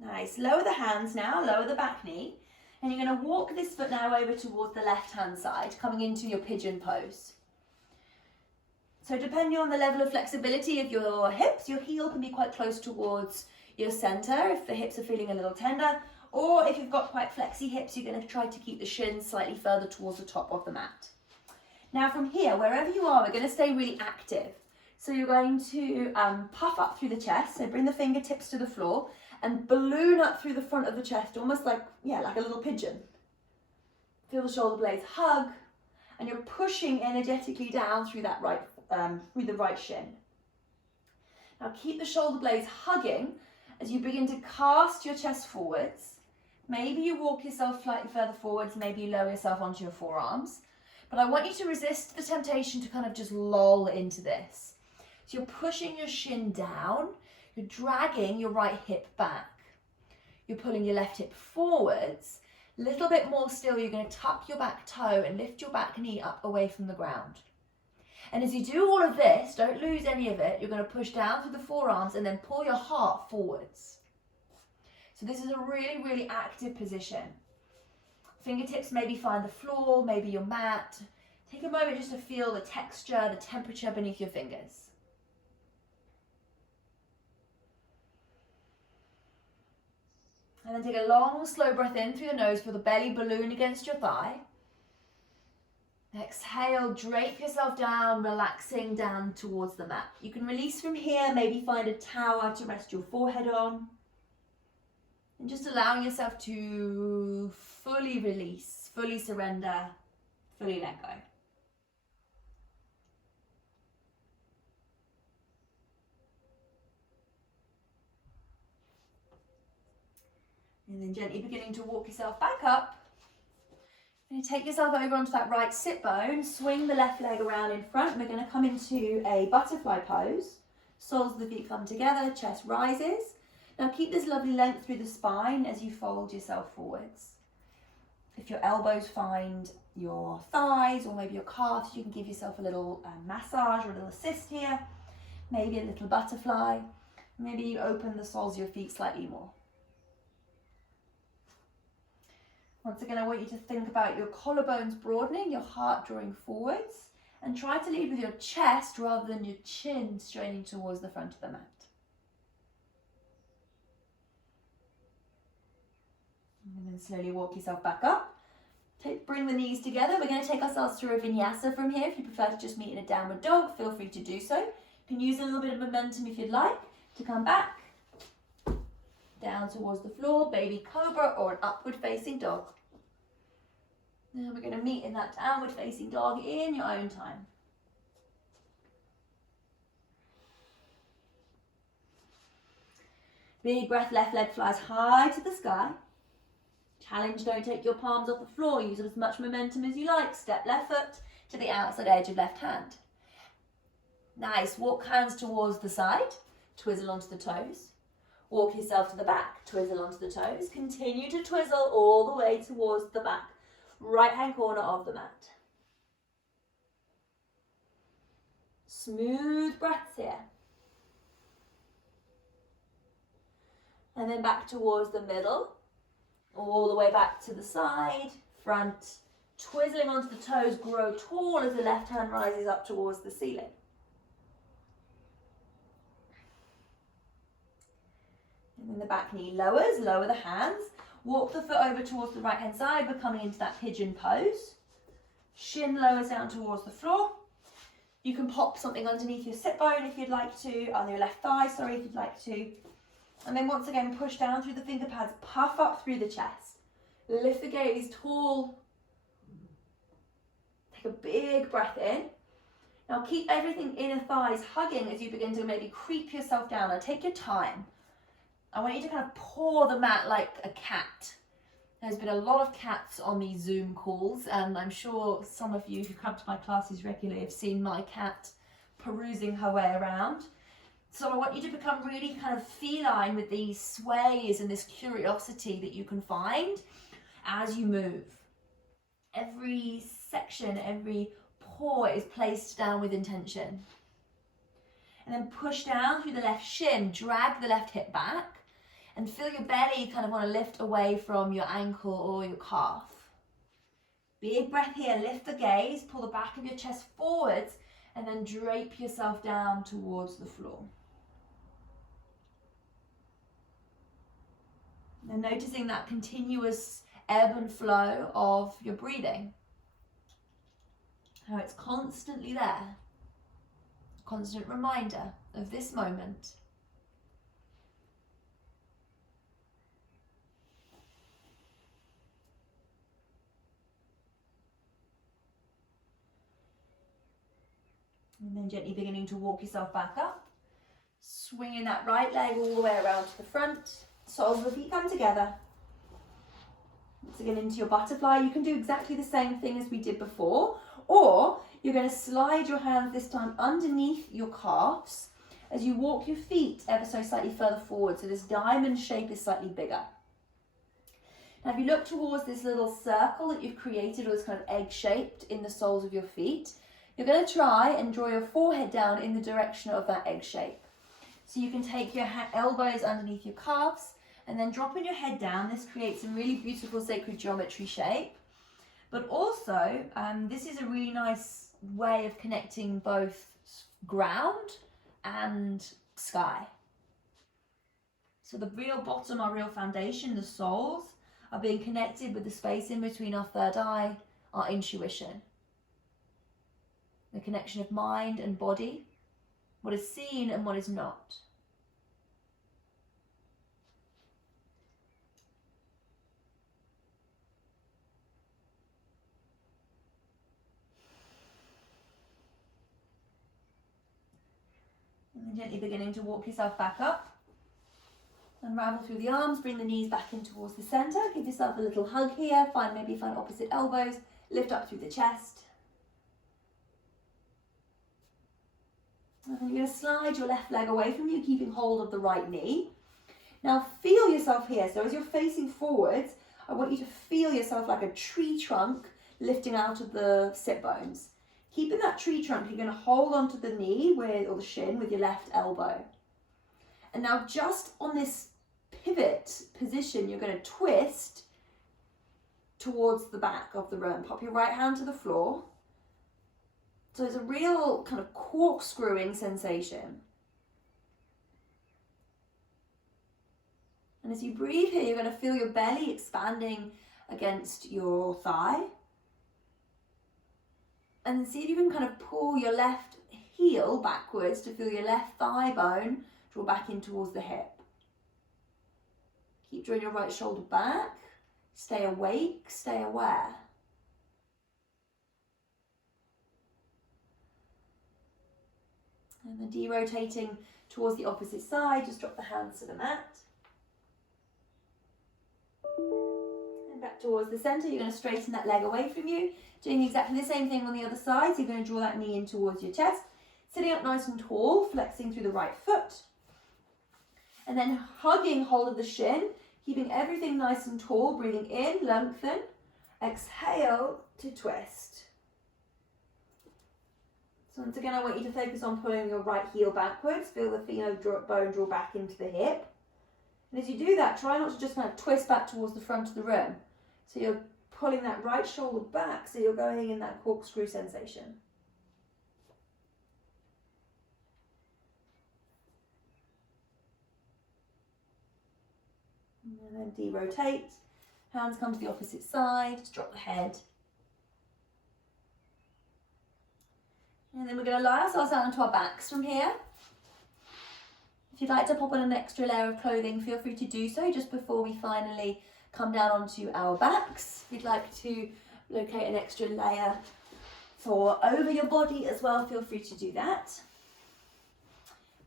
Nice. Lower the hands now, lower the back knee. And you're going to walk this foot now over towards the left-hand side, coming into your pigeon pose. So depending on the level of flexibility of your hips, your heel can be quite close towards your center if the hips are feeling a little tender. Or if you've got quite flexy hips, you're going to try to keep the shins slightly further towards the top of the mat. Now from here, wherever you are, we're going to stay really active. So you're going to puff up through the chest, so bring the fingertips to the floor and balloon up through the front of the chest, almost like, yeah, like a little pigeon. Feel the shoulder blades hug, and you're pushing energetically down through that through the right shin. Now keep the shoulder blades hugging as you begin to cast your chest forwards. Maybe you walk yourself slightly further forwards, maybe you lower yourself onto your forearms. But I want you to resist the temptation to kind of just loll into this. So you're pushing your shin down, you're dragging your right hip back. You're pulling your left hip forwards. A little bit more still, you're going to tuck your back toe and lift your back knee up away from the ground. And as you do all of this, don't lose any of it, you're going to push down through the forearms and then pull your heart forwards. So this is a really, really active position. Fingertips maybe find the floor, maybe your mat. Take a moment just to feel the texture, the temperature beneath your fingers. And then take a long, slow breath in through the nose, feel the belly balloon against your thigh. Exhale, drape yourself down, relaxing down towards the mat. You can release from here, maybe find a tower to rest your forehead on. And just allowing yourself to fully release, fully surrender, fully let go. And then gently beginning to walk yourself back up. And you take yourself over onto that right sit bone, swing the left leg around in front, and we're going to come into a butterfly pose. Soles of the feet come together, chest rises. Now keep this lovely length through the spine as you fold yourself forwards. If your elbows find your thighs or maybe your calves, you can give yourself a little massage or a little assist here. Maybe a little butterfly. Maybe you open the soles of your feet slightly more. Once again, I want you to think about your collarbones broadening, your heart drawing forwards, and try to lead with your chest rather than your chin straining towards the front of the mat. And then slowly walk yourself back up. Bring the knees together. We're going to take ourselves through a vinyasa from here. If you prefer to just meet in a downward dog, feel free to do so. You can use a little bit of momentum if you'd like to come back down towards the floor, baby cobra or an upward facing dog. Now we're going to meet in that downward facing dog in your own time. Big breath, left leg flies high to the sky. Challenge, don't take your palms off the floor. Use as much momentum as you like. Step left foot to the outside edge of left hand. Nice. Walk hands towards the side. Twizzle onto the toes. Walk yourself to the back. Twizzle onto the toes. Continue to twizzle all the way towards the back. Right hand corner of the mat. Smooth breaths here. And then back towards the middle. All the way back to the side, front, twizzling onto the toes, grow tall as the left hand rises up towards the ceiling. And then the back knee lowers, lower the hands, walk the foot over towards the right hand side, we're coming into that pigeon pose. Shin lowers down towards the floor. You can pop something underneath your sit bone if you'd like to, on your left thigh, sorry, if you'd like to. And then once again, push down through the finger pads, puff up through the chest. Lift the gaze tall. Take a big breath in. Now keep everything inner thighs hugging as you begin to maybe creep yourself down. Now take your time. I want you to kind of paw the mat like a cat. There's been a lot of cats on these Zoom calls, and I'm sure some of you who come to my classes regularly have seen my cat perusing her way around. So I want you to become really kind of feline with these sways and this curiosity that you can find as you move. Every section, every paw is placed down with intention. And then push down through the left shin, drag the left hip back, and feel your belly kind of want to lift away from your ankle or your calf. Big breath here, lift the gaze, pull the back of your chest forwards, and then drape yourself down towards the floor. And noticing that continuous ebb and flow of your breathing. How it's constantly there. Constant reminder of this moment. And then gently beginning to walk yourself back up. Swinging that right leg all the way around to the front. Soles of the feet come together. Once again into your butterfly. You can do exactly the same thing as we did before, or you're going to slide your hands this time underneath your calves as you walk your feet ever so slightly further forward, so this diamond shape is slightly bigger. Now if you look towards this little circle that you've created, or this kind of egg-shaped in the soles of your feet, you're going to try and draw your forehead down in the direction of that egg shape. So you can take your elbows underneath your calves and then dropping your head down. This creates a really beautiful sacred geometry shape. But also, this is a really nice way of connecting both ground and sky. So the real bottom, our real foundation, the soles, are being connected with the space in between our third eye, our intuition. The connection of mind and body, what is seen and what is not. And then gently beginning to walk yourself back up. Unravel through the arms, bring the knees back in towards the center. Give yourself a little hug here. Maybe find opposite elbows. Lift up through the chest. And then you're going to slide your left leg away from you, keeping hold of the right knee. Now feel yourself here. So as you're facing forwards, I want you to feel yourself like a tree trunk lifting out of the sit bones. Keeping that tree trunk, you're going to hold onto the knee or the shin with your left elbow. And now just on this pivot position, you're going to twist towards the back of the room. Pop your right hand to the floor. So it's a real kind of corkscrewing sensation. And as you breathe here, you're going to feel your belly expanding against your thigh. And then see if you can kind of pull your left heel backwards to feel your left thigh bone draw back in towards the hip. Keep drawing your right shoulder back. Stay awake, stay aware. And then de-rotating towards the opposite side, just drop the hands to the mat. And back towards the center, you're going to straighten that leg away from you. Doing exactly the same thing on the other side, so you're going to draw that knee in towards your chest. Sitting up nice and tall, flexing through the right foot. And then hugging hold of the shin, keeping everything nice and tall, breathing in, lengthen. Exhale to twist. So once again, I want you to focus on pulling your right heel backwards. Feel the bone draw back into the hip. And as you do that, try not to just kind of twist back towards the front of the room. So you're pulling that right shoulder back, so you're going in that corkscrew sensation. And then de-rotate. Hands come to the opposite side, just drop the head. And then we're going to lie ourselves down onto our backs from here. If you'd like to pop on an extra layer of clothing, feel free to do so just before we finally come down onto our backs. If you'd like to locate an extra layer for over your body as well, feel free to do that.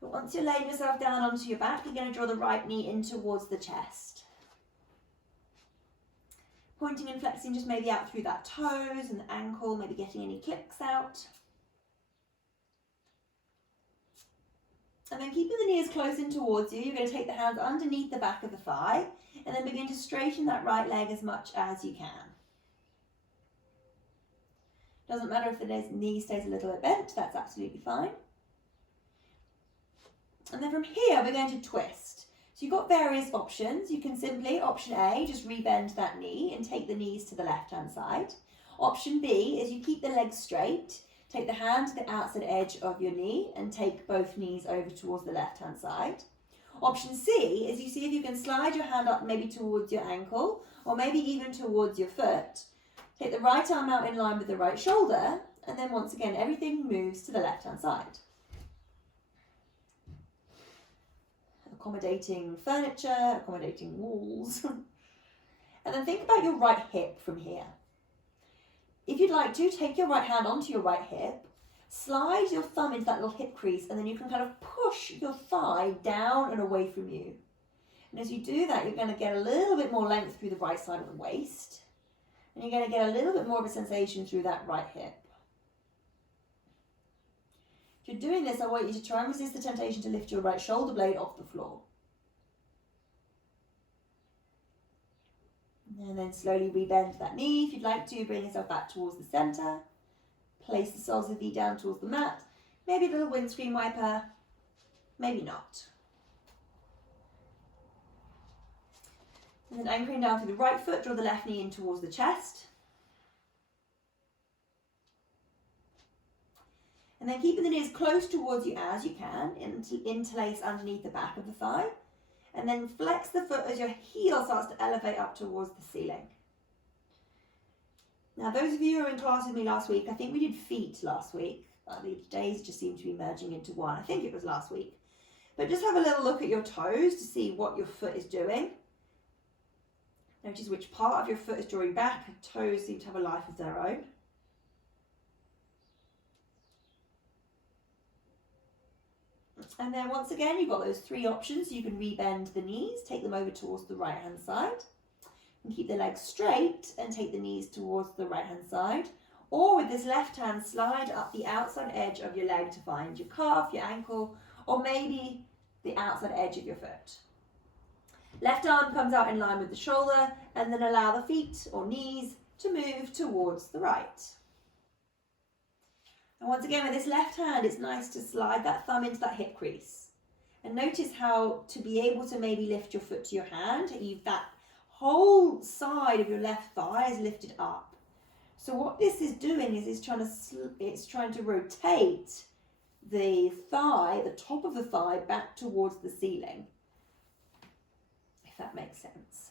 But once you're laying yourself down onto your back, you're going to draw the right knee in towards the chest. Pointing and flexing just maybe out through that toes and the ankle, maybe getting any kicks out. And then keeping the knees close in towards you, you're going to take the hands underneath the back of the thigh and then begin to straighten that right leg as much as you can. Doesn't matter if the knee stays a little bit bent, that's absolutely fine. And then from here, we're going to twist. So you've got various options. You can simply, option A, just rebend that knee and take the knees to the left-hand side. Option B is you keep the legs straight. Take the hand to the outside edge of your knee and take both knees over towards the left-hand side. Option C is you see if you can slide your hand up maybe towards your ankle or maybe even towards your foot. Take the right arm out in line with the right shoulder, and then once again, everything moves to the left-hand side. Accommodating furniture, accommodating walls. And then think about your right hip from here. If you'd like to, take your right hand onto your right hip, slide your thumb into that little hip crease, and then you can kind of push your thigh down and away from you. And as you do that, you're going to get a little bit more length through the right side of the waist. And you're going to get a little bit more of a sensation through that right hip. If you're doing this, I want you to try and resist the temptation to lift your right shoulder blade off the floor. And then slowly rebend that knee. If you'd like to, bring yourself back towards the center. Place the soles of the feet down towards the mat. Maybe a little windscreen wiper, maybe not. And then anchoring down through the right foot, draw the left knee in towards the chest. And then keeping the knee as close towards you as you can, interlace underneath the back of the thigh. And then flex the foot as your heel starts to elevate up towards the ceiling. Now, those of you who were in class with me last week, I think we did feet last week. The days just seem to be merging into one. I think it was last week. But just have a little look at your toes to see what your foot is doing. Notice which part of your foot is drawing back. Your toes seem to have a life of their own. And then once again, you've got those three options. You can rebend the knees, take them over towards the right hand side. And keep the legs straight and take the knees towards the right hand side. Or with this left hand, slide up the outside edge of your leg to find your calf, your ankle, or maybe the outside edge of your foot. Left arm comes out in line with the shoulder, and then allow the feet or knees to move towards the right. And once again, with this left hand, it's nice to slide that thumb into that hip crease. And notice how to be able to maybe lift your foot to your hand, that whole side of your left thigh is lifted up. So what this is doing is it's trying to rotate the thigh, the top of the thigh, back towards the ceiling, if that makes sense.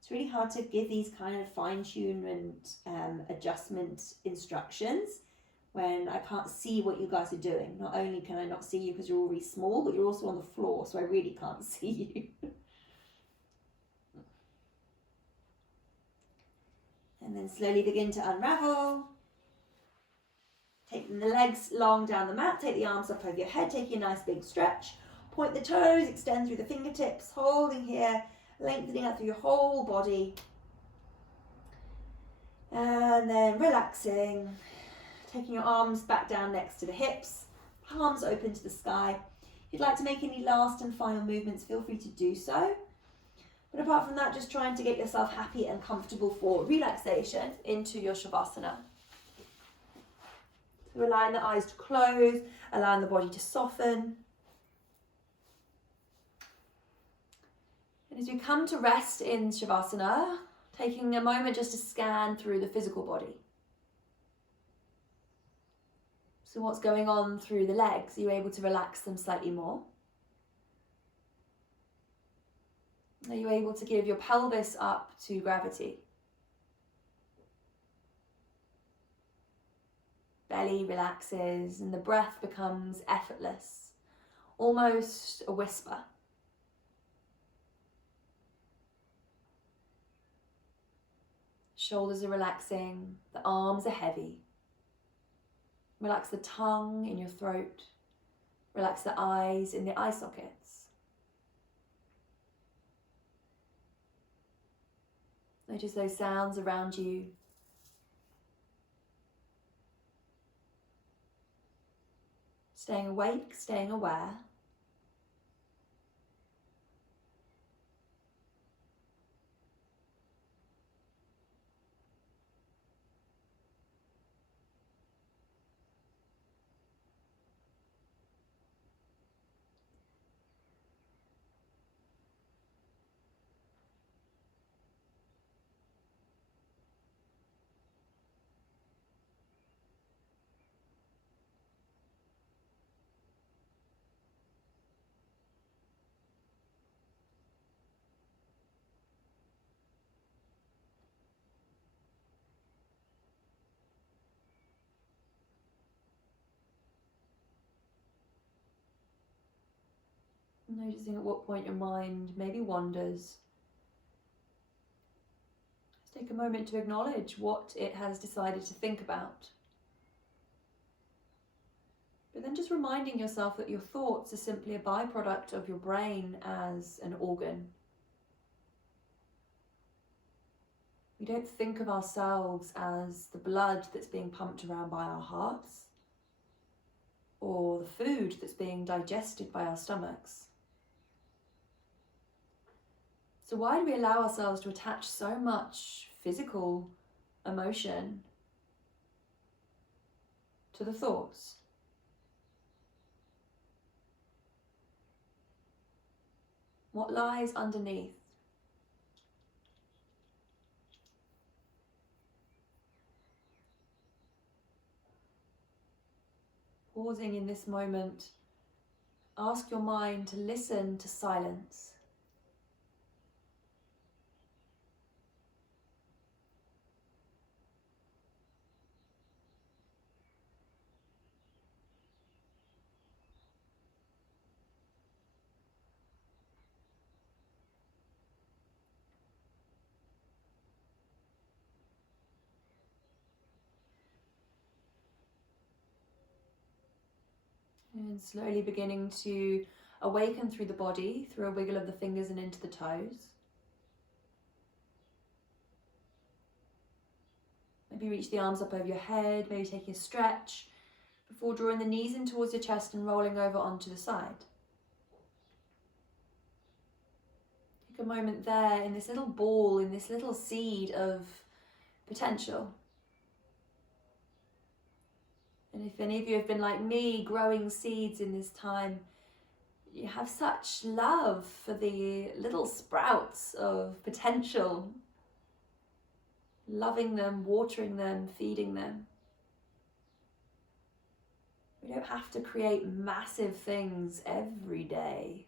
It's really hard to give these kind of fine-tune and adjustment instructions when I can't see what you guys are doing. Not only can I not see you because you're all really small, but you're also on the floor, so I really can't see you. And then slowly begin to unravel. Taking the legs long down the mat, take the arms up over your head, take a nice big stretch. Point the toes, extend through the fingertips, holding here, lengthening out through your whole body. And then relaxing. Taking your arms back down next to the hips, palms open to the sky. If you'd like to make any last and final movements, feel free to do so. But apart from that, just trying to get yourself happy and comfortable for relaxation into your Shavasana. So allowing the eyes to close, allowing the body to soften. And as we come to rest in Shavasana, taking a moment just to scan through the physical body. So what's going on through the legs? Are you able to relax them slightly more? Are you able to give your pelvis up to gravity? Belly relaxes and the breath becomes effortless, almost a whisper. Shoulders are relaxing, the arms are heavy. Relax the tongue in your throat. Relax the eyes in the eye sockets. Notice those sounds around you. Staying awake, staying aware. Noticing at what point your mind maybe wanders. take a moment to acknowledge what it has decided to think about. But then just reminding yourself that your thoughts are simply a byproduct of your brain as an organ. We don't think of ourselves as the blood that's being pumped around by our hearts, or the food that's being digested by our stomachs. So why do we allow ourselves to attach so much physical emotion to the thoughts? What lies underneath? Pausing in this moment, ask your mind to listen to silence. And slowly beginning to awaken through the body, through a wiggle of the fingers and into the toes. Maybe reach the arms up over your head, maybe taking a stretch before drawing the knees in towards your chest and rolling over onto the side. Take a moment there in this little ball, in this little seed of potential. And if any of you have been like me, growing seeds in this time, you have such love for the little sprouts of potential, loving them, watering them, feeding them. We don't have to create massive things every day.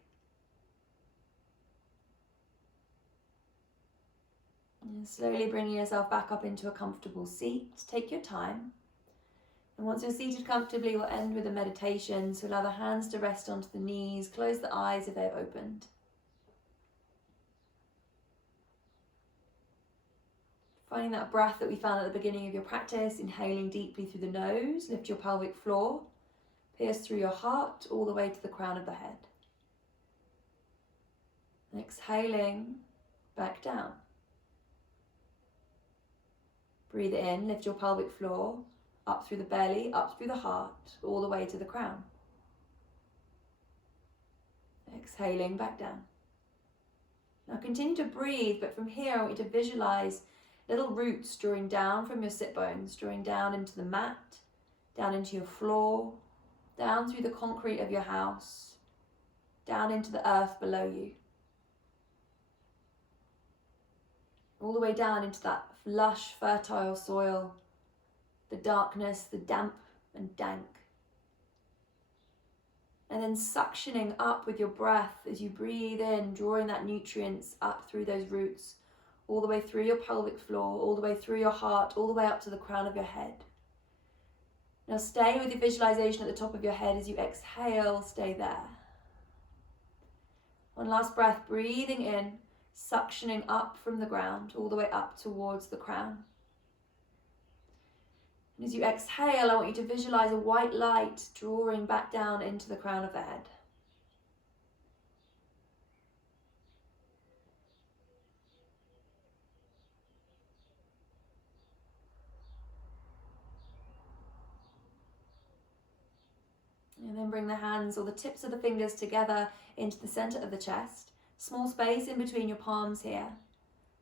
And slowly bringing yourself back up into a comfortable seat. Take your time. And once you're seated comfortably, we'll end with a meditation. So allow the hands to rest onto the knees. Close the eyes if they've opened. Finding that breath that we found at the beginning of your practice, inhaling deeply through the nose, lift your pelvic floor, pierce through your heart all the way to the crown of the head. And exhaling back down. Breathe in, lift your pelvic floor, up through the belly, up through the heart, all the way to the crown. Exhaling back down. Now continue to breathe, but from here I want you to visualize little roots drawing down from your sit bones, drawing down into the mat, down into your floor, down through the concrete of your house, down into the earth below you. All the way down into that lush, fertile soil, the darkness, the damp and dank. And then suctioning up with your breath as you breathe in, drawing that nutrients up through those roots, all the way through your pelvic floor, all the way through your heart, all the way up to the crown of your head. Now stay with your visualization at the top of your head as you exhale, stay there. One last breath, breathing in, suctioning up from the ground, all the way up towards the crown. And as you exhale, I want you to visualize a white light drawing back down into the crown of the head. And then bring the hands or the tips of the fingers together into the center of the chest. Small space in between your palms here.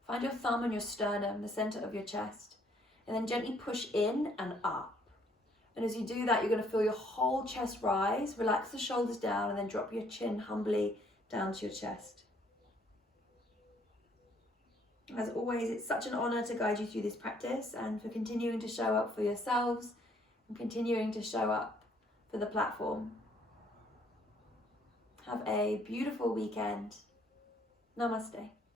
Find your thumb and your sternum, the center of your chest. And then gently push in and up. And as you do that, you're going to feel your whole chest rise. Relax the shoulders down and then drop your chin humbly down to your chest. As always, it's such an honor to guide you through this practice and for continuing to show up for yourselves and continuing to show up for the platform. Have a beautiful weekend. Namaste.